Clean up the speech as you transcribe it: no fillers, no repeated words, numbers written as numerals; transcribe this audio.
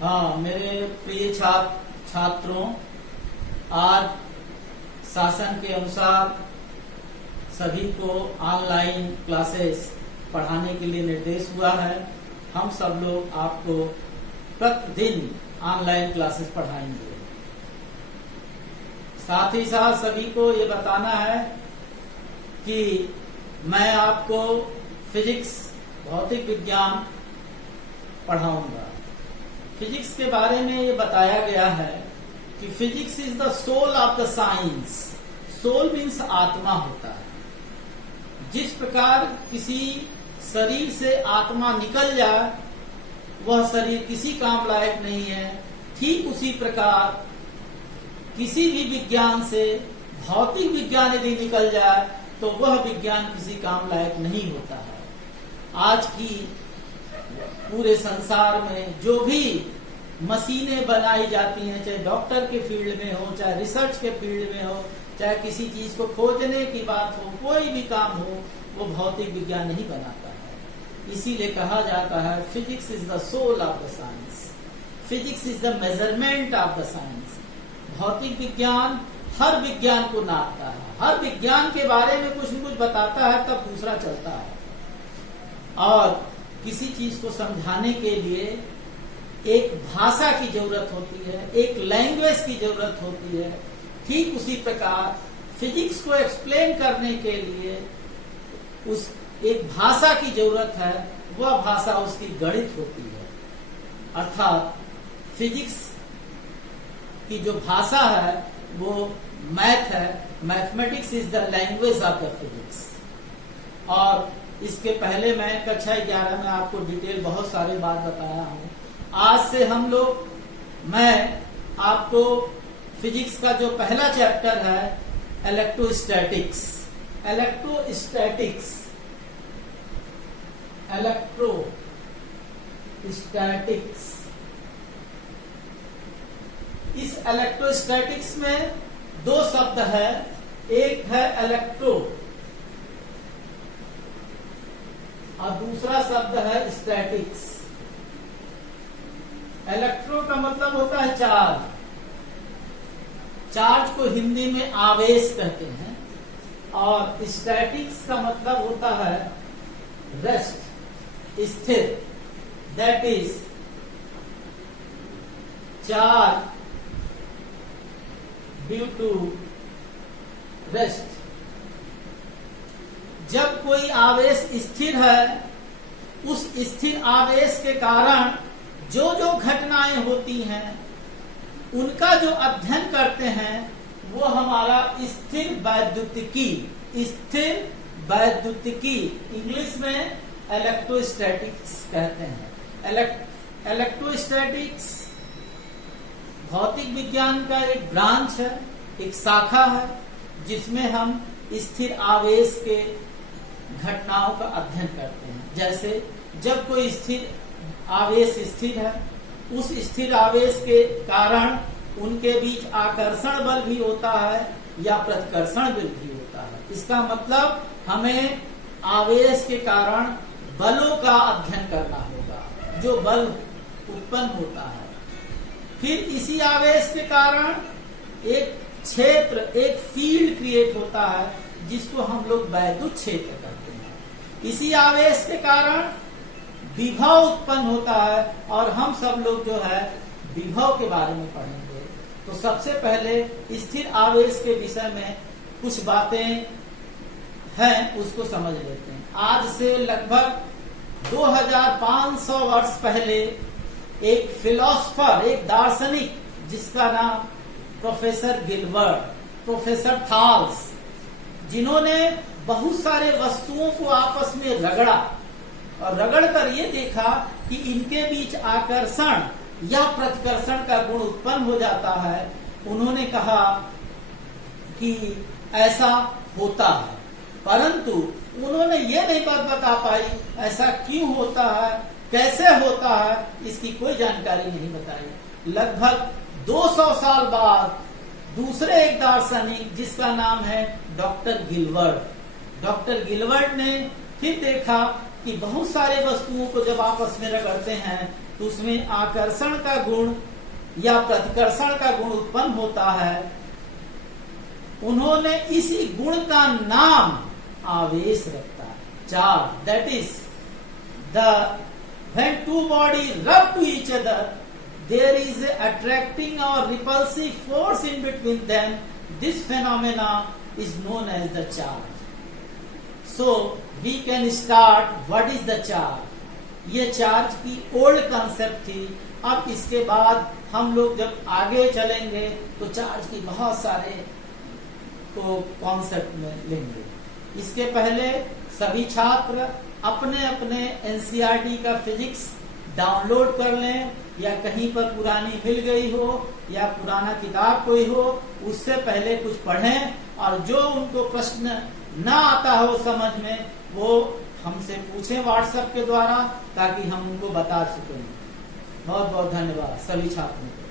हाँ, मेरे प्रिय छात्रों, आज शासन के अनुसार सभी को ऑनलाइन क्लासेस पढ़ाने के लिए निर्देश हुआ है। हम सब लोग आपको प्रतिदिन ऑनलाइन क्लासेस पढ़ाएंगे। साथ ही साथ सभी को ये बताना है कि मैं आपको फिजिक्स, भौतिक विज्ञान पढ़ाऊंगा। फिजिक्स के बारे में ये बताया गया है कि physics is the soul of the science. Soul means आत्मा होता है। जिस प्रकार किसी शरीर से आत्मा निकल जाए वह शरीर किसी काम लायक नहीं है, ठीक उसी प्रकार किसी भी विज्ञान से भौतिक विज्ञान यदि निकल जाए तो वह विज्ञान किसी काम लायक नहीं होता है। आज की पूरे संसार में जो भी मशीनें बनाई जाती हैं, चाहे डॉक्टर के फील्ड में हो, चाहे रिसर्च के फील्ड में हो, चाहे किसी चीज को खोजने की बात हो, कोई भी काम हो, वो भौतिक विज्ञान नहीं बनाता है। इसीलिए कहा जाता है physics is the soul of the science, physics is the measurement of the science. भौतिक विज्ञान हर विज्ञान को नापता है, हर विज्ञान के बारे में कुछ न कुछ बताता है, तब दूसरा चलता है। और किसी चीज को समझाने के लिए एक भाषा की जरूरत होती है, एक लैंग्वेज की जरूरत होती है। ठीक उसी प्रकार फिजिक्स को एक्सप्लेन करने के लिए उस एक भाषा की जरूरत है, वह भाषा उसकी गणित होती है। अर्थात फिजिक्स की जो भाषा है वो मैथ है। Mathematics is the language of the physics. और इसके पहले मैं कक्षा 11 में आपको डिटेल बहुत सारे बात बताया हूं। आज से हम लोग, मैं आपको फिजिक्स का जो पहला चैप्टर है इलेक्ट्रोस्टैटिक्स, इस इलेक्ट्रोस्टैटिक्स में दो शब्द है। एक है इलेक्ट्रो और दूसरा शब्द है स्टैटिक्स। इलेक्ट्रो का मतलब होता है चार्ज। चार्ज को हिंदी में आवेश कहते हैं। और स्टैटिक्स का मतलब होता है रेस्ट, स्थिर। That is charge due to rest. जब कोई आवेश स्थिर है, उस स्थिर आवेश के कारण जो जो घटनाएं होती हैं उनका जो अध्ययन करते हैं वो हमारा स्थिर वैद्युतिकी, इंग्लिश में इलेक्ट्रोस्टैटिक्स कहते हैं। इलेक्ट्रोस्टैटिक्स भौतिक विज्ञान का एक ब्रांच है, एक शाखा है, जिसमें हम स्थिर आवेश के घटनाओं का अध्ययन करते हैं। जैसे जब कोई स्थिर आवेश स्थिर है, उस स्थिर आवेश के कारण उनके बीच आकर्षण बल भी होता है या प्रतिकर्षण बल भी होता है। इसका मतलब हमें आवेश के कारण बलों का अध्ययन करना होगा, जो बल उत्पन्न होता है। फिर इसी आवेश के कारण एक क्षेत्र, एक फील्ड क्रिएट होता है, जिसको हम लोग वैद्युत क्षेत्र कहते हैं। इसी आवेश के कारण विभव उत्पन्न होता है और हम सब लोग जो है विभव के बारे में पढ़ेंगे। तो सबसे पहले स्थिर आवेश के विषय में कुछ बातें हैं, उसको समझ लेते हैं। आज से लगभग 2500 वर्ष पहले एक फिलोसफर, एक दार्शनिक, जिसका नाम प्रोफेसर गिलबर्ट, प्रोफेसर थाल्स, जिन्होंने बहुत सारे वस्तुओं को आपस में रगड़ा और रगड़ कर ये देखा कि इनके बीच आकर्षण या प्रतिकर्षण का गुण उत्पन्न हो जाता है। उन्होंने कहा कि ऐसा होता है, परंतु उन्होंने ये नहीं बात बता पाई ऐसा क्यों होता है, कैसे होता है, इसकी कोई जानकारी नहीं बताई। लगभग 200 साल बाद दूसरे एक दार्शनिक, जिसका नाम है डॉक्टर गिलबर्ट ने फिर देखा कि बहुत सारे वस्तुओं को जब आपस में रगड़ते हैं तो उसमें आकर्षण का गुण या प्रतिकर्षण का गुण उत्पन्न होता है। उन्होंने इसी गुण का नाम आवेश रखता है, charge. That is the when two bodies rub to each other, there is a attracting or repulsive force in between them. This phenomena is known as the charge. So we can start. What is the charge? ये charge की old concept थी। अब इसके बाद हम लोग जब आगे चलेंगे तो चार्ज की बहुत सारे को कॉन्सेप्ट में लेंगे। इसके पहले सभी छात्र अपने अपने एनसीईआरटी का फिजिक्स डाउनलोड कर लें, या कहीं पर पुरानी मिल गई हो या पुराना किताब कोई हो, उससे पहले कुछ पढ़ें, और जो उनको प्रश्न ना आता हो समझ में वो हमसे पूछें व्हाट्सएप के द्वारा, ताकि हम उनको बता सकें। बहुत बहुत धन्यवाद सभी छात्रों को।